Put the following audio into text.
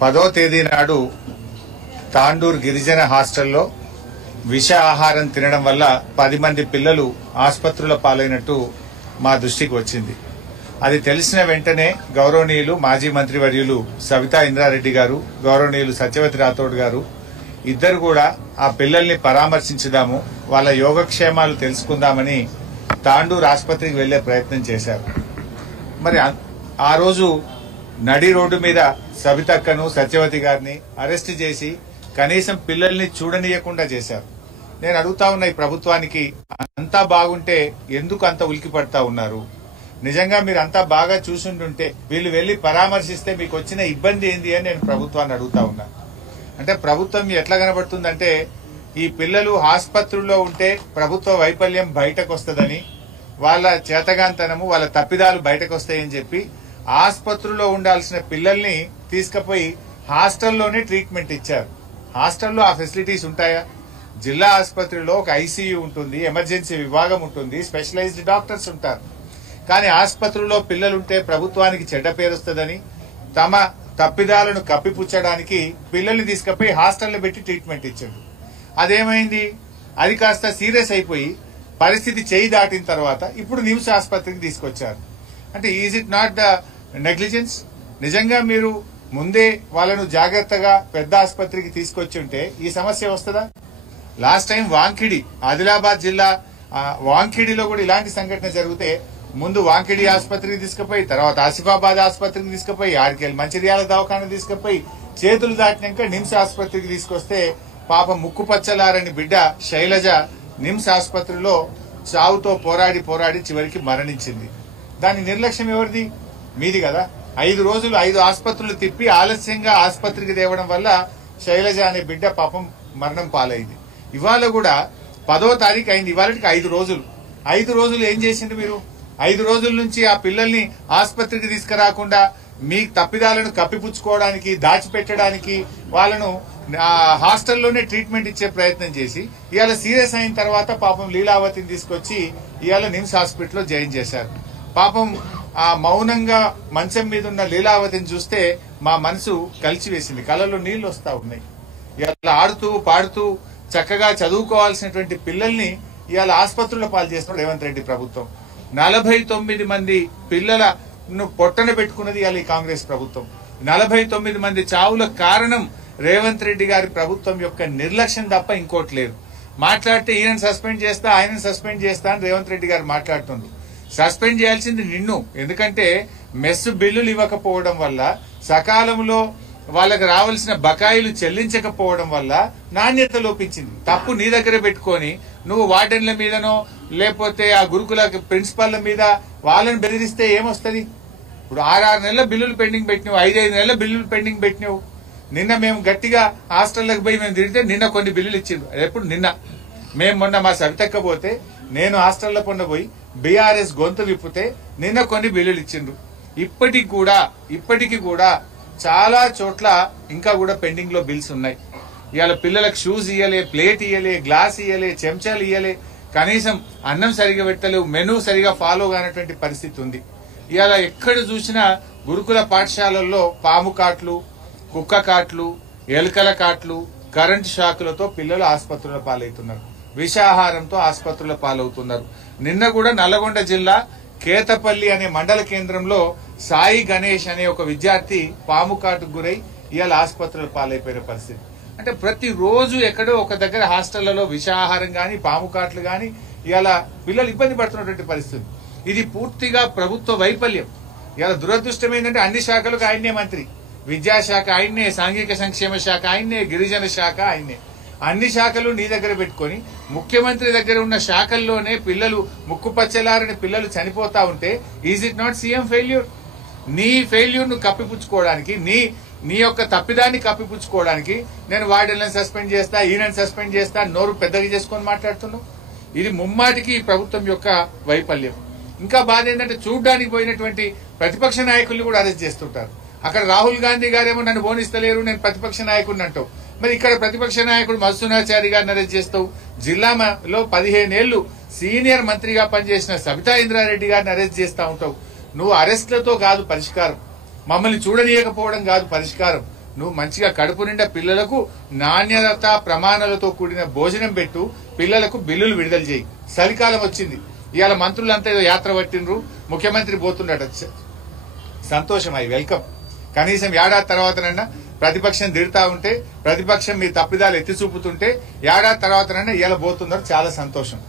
10వ తేదీ నాడు తాండూర్ గిరిజన హాస్టల్లో విష ఆహారం తినడం వల్ల 10 మంది పిల్లలు ఆసుపత్రుల పాలైనట్టు మా దృష్టికి వచ్చింది. అది తెలిసిన వెంటనే గౌరవనీయులు మాజీ మంత్రివర్యులు సబితా ఇంద్రారెడ్డి గారు, గౌరవనీయులు సత్యవతి రాథోడ్ గారు ఇద్దరు కూడా ఆ పిల్లల్ని పరామర్శించుదాము, వాళ్ళ యోగక్షేమాలు తెలుసుకుందామని తాండూర్ ఆసుపత్రికి వెళ్లే ప్రయత్నం చేశారు. మరి ఆ రోజు నడి రోడ్డు మీద సబితక్కను సత్యవతి గారిని అరెస్ట్ చేసి కనీసం పిల్లల్ని చూడనీయకుండా చేశారు. నేను అడుగుతా ఉన్న ఈ ప్రభుత్వానికి, అంతా బాగుంటే ఎందుకు అంత ఉలికి పడతా ఉన్నారు? నిజంగా మీరు అంతా బాగా చూసుంటుంటే వీళ్ళు వెళ్లి పరామర్శిస్తే మీకు వచ్చిన ఇబ్బంది ఏంది అని నేను ప్రభుత్వాన్ని అడుగుతా ఉన్నా. అంటే ప్రభుత్వం ఎట్లా కనబడుతుందంటే ఈ పిల్లలు ఆసుపత్రుల్లో ఉంటే ప్రభుత్వ వైఫల్యం బయటకు వస్తుందని, వాళ్ళ చేతగాంతనము వాళ్ళ తప్పిదాలు బయటకు వస్తాయని చెప్పి ఆసుపత్రుల్లో ఉండాల్సిన పిల్లల్ని తీసుకుపోయి హాస్టల్లోనే ట్రీట్మెంట్ ఇచ్చారు. హాస్టల్లో ఆ ఫెసిలిటీస్ ఉంటాయా? జిల్లా ఆసుపత్రిలో ఒక ఐసీయూ ఉంటుంది, ఎమర్జెన్సీ విభాగం ఉంటుంది, స్పెషలైజ్డ్ డాక్టర్స్ ఉంటారు. కానీ ఆసుపత్రుల్లో పిల్లలుంటే ప్రభుత్వానికి చెడ్డ పేరు వస్తుందని తమ తప్పిదాలను కప్పిపుచ్చడానికి పిల్లల్ని తీసుకుపోయి హాస్టల్లో పెట్టి ట్రీట్మెంట్ ఇచ్చాడు. అదేమైంది? అది కాస్త సీరియస్ అయిపోయి పరిస్థితి చేయి దాటిన తర్వాత ఇప్పుడు నిమ్స్ ఆసుపత్రికి తీసుకొచ్చారు. అంటే is it not the negligence? నిజంగా మీరు ముందే వాళ్ళను జాగ్రత్తగా పెద్ద ఆసుపత్రికి తీసుకొచ్చి ఉంటే ఈ సమస్య వస్తుందా? లాస్ట్ టైం వాంకిడి, ఆదిలాబాద్ జిల్లా వాంకిడిలో కూడా ఇలాంటి సంఘటన జరిగితే ముందు వాంకిడి ఆసుపత్రికి తీసుకుపోయి, తర్వాత ఆసిఫాబాద్ ఆసుపత్రికి తీసుకుపోయి, ఆర్కేల్ మంచిర్యాల దవాఖాన తీసుకుపోయి చేతులు దాటినాక నిమ్స్ ఆసుపత్రికి తీసుకొస్తే పాప ముక్కు పచ్చలారని బిడ్డ శైలజ నిమ్స్ ఆసుపత్రిలో చావుతో పోరాడి పోరాడి చివరికి మరణించింది. దాని నిర్లక్ష్యం ఎవరిది? మీది కదా. 5 రోజులు 5 ఆసుపత్రులు తిప్పి ఆలస్యంగా ఆసుపత్రికి తేవడం వల్ల శైలజ అనే బిడ్డ పాపం మరణం పాలైంది. ఇవాళ కూడా 10వ తారీఖు అయింది, ఇవాళకి 5 రోజులు. 5 రోజులు ఏం చేసింది మీరు? 5 రోజుల నుంచి ఆ పిల్లల్ని ఆసుపత్రికి తీసుకురాకుండా మీ తప్పిదాలను కప్పిపుచ్చుకోవడానికి, దాచిపెట్టడానికి వాళ్ళను హాస్టల్లోనే ట్రీట్మెంట్ ఇచ్చే ప్రయత్నం చేసి ఇవాళ సీరియస్ అయిన తర్వాత పాపం లీలావతిని తీసుకొచ్చి ఇవాళ నిమ్స్ హాస్పిటల్లో జాయిన్ చేశారు. పాపం ఆ మౌనంగా మంచం మీద ఉన్న లీలావతిని చూస్తే మా మనసు కలిచివేసింది, కళ్ళలో నీళ్లు వస్తా ఉన్నాయి. ఇవాళ ఆడుతూ పాడుతూ చక్కగా చదువుకోవాల్సినటువంటి పిల్లల్ని ఇవాళ ఆసుపత్రుల పాలు చేస్తున్న రేవంత్ రెడ్డి ప్రభుత్వం. 49 మంది పిల్లలను పొట్టన పెట్టుకున్నది ఇవాళ ఈ కాంగ్రెస్ ప్రభుత్వం. 49 మంది చావులకు కారణం రేవంత్ రెడ్డి గారి ప్రభుత్వం యొక్క నిర్లక్ష్యం తప్ప ఇంకోటి లేదు. మాట్లాడితే ఈయనను సస్పెండ్ చేస్తా, ఆయనను సస్పెండ్ చేస్తా అని రేవంత్ రెడ్డి గారు మాట్లాడుతున్నారు. సస్పెండ్ చేయాల్సింది నిన్ను. ఎందుకంటే మెస్ బిల్లులు ఇవ్వకపోవడం వల్ల, సకాలంలో వాళ్ళకి రావాల్సిన బకాయిలు చెల్లించకపోవడం వల్ల నాణ్యత లోపించింది. తప్పు నీ దగ్గర పెట్టుకొని నువ్వు వార్డెన్ల మీదనో లేకపోతే ఆ గురుకుల ప్రిన్సిపాల్ల మీద వాళ్ళని బెదిరిస్తే ఏమొస్తుంది? ఇప్పుడు 6 నెలల బిల్లులు పెండింగ్ పెట్టినావు, 5 నెలల బిల్లులు పెండింగ్ పెట్టినావు. నిన్న మేము గట్టిగా హాస్టల్లకు పోయి మేము తిరిగితే నిన్న కొన్ని బిల్లులు ఇచ్చిండ్రు. ఎప్పుడు? నిన్న. మేము మొన్న మా సవితక్క పోతే నేను హాస్టల్లో పోయి బీఆర్ఎస్ గొంతు విప్పితే నిన్న కొన్ని బిల్లులు ఇచ్చిండ్రు. ఇప్పటికీ కూడా చాలా చోట్ల ఇంకా కూడా పెండింగ్ లో బిల్స్ ఉన్నాయి. ఇవాళ పిల్లలకు షూస్ ఇయ్యలే, ప్లేట్ ఇయ్యలే, గ్లాస్ ఇయ్యలే, చెంచాలు ఇయ్యలే, కనీసం అన్నం సరిగా పెట్టలేవు, మెనూ సరిగా ఫాలో కానటువంటి పరిస్థితి ఉంది. ఇవాళ ఎక్కడ చూసినా గురుకుల పాఠశాలల్లో పాము కాట్లు, కుక్క కాట్లు, ఎలుకల కాట్లు, కరెంటు షాకులతో పిల్లలు ఆసుపత్రుల పాలవుతున్నారు. విషాహారంతో ఆసుపత్రుల పాలవుతున్నారు. నిన్న కూడా నల్గొండ జిల్లా కేతపల్లి అనే మండల కేంద్రంలో సాయి గణేష్ అనే ఒక విద్యార్థి పాము కాటుకు గురై ఇవాళ ఆసుపత్రుల పాలైపోయిన పరిస్థితి. అంటే ప్రతిరోజు ఎక్కడో ఒక దగ్గర హాస్టళ్లలో విషాహారం గాని, పాము కాట్లు గాని ఇవాళ పిల్లలు ఇబ్బంది పడుతున్నటువంటి పరిస్థితి. ఇది పూర్తిగా ప్రభుత్వ వైఫల్యం. ఇవాళ దురదృష్టం ఏంటంటే అన్ని శాఖలకు ఆయన్నే మంత్రి. విద్యాశాఖ ఆయన్నే, సాంఘిక సంక్షేమ శాఖ ఆయన్నే, గిరిజన శాఖ ఆయన్నే. అన్ని శాఖలు నీ దగ్గర పెట్టుకుని ముఖ్యమంత్రి దగ్గర ఉన్న శాఖల్లోనే పిల్లలు ముక్కు పచ్చలారని పిల్లలు చనిపోతా ఉంటే is it not CM failure? నీ ఫెయిల్యూర్ ను కప్పిపుచ్చుకోవడానికి, నీ యొక్క తప్పిదాన్ని కప్పిపుచ్చుకోవడానికి నేను వార్డెన్లను సస్పెండ్ చేస్తా, ఈయనను సస్పెండ్ చేస్తా, నోరు పెద్దగా చేసుకొని మాట్లాడుతున్నావు. ఇది ముమ్మాటికి ఈ ప్రభుత్వం యొక్క వైఫల్యం. ఇంకా బాధ ఏంటంటే చూడ్డానికి పోయినటువంటి ప్రతిపక్ష నాయకుల్ని కూడా అరెస్ట్ చేస్తుంటారు. అక్కడ రాహుల్ గాంధీ గారేమో నన్ను బోనిస్తలేరు, నేను ప్రతిపక్ష నాయకుడిని అంటావు. మరి ఇక్కడ ప్రతిపక్ష నాయకుడు మధుసూనాచారి గారిని అరెస్ట్ చేస్తావు. జిల్లాలో 15 ఏళ్లు సీనియర్ మంత్రిగా పనిచేసిన సబితా ఇంద్రారెడ్డి గారిని అరెస్ట్ చేస్తా ఉంటావు. నువ్వు అరెస్టులతో కాదు పరిష్కారం, మమ్మల్ని చూడనీయకపోవడం కాదు పరిష్కారం. నువ్వు మంచిగా కడుపు నిండా పిల్లలకు నాణ్యత ప్రమాణాలతో కూడిన భోజనం పెట్టు, పిల్లలకు బిల్లులు విడుదల చేయి. చలికాలం వచ్చింది, ఇవాళ మంత్రులంతా ఏదో యాత్ర పట్టినరు, ముఖ్యమంత్రి పోతుండట. సంతోషం, అయి వెల్కమ్. కనీసం ఏడాది తర్వాతనన్నా ప్రతిపక్షం తిడతా ఉంటే, ప్రతిపక్షం మీ తప్పిదాలు ఎత్తి చూపుతుంటే ఏడాది తర్వాతనన్నా ఇవాళ పోతున్నారు, చాలా సంతోషం.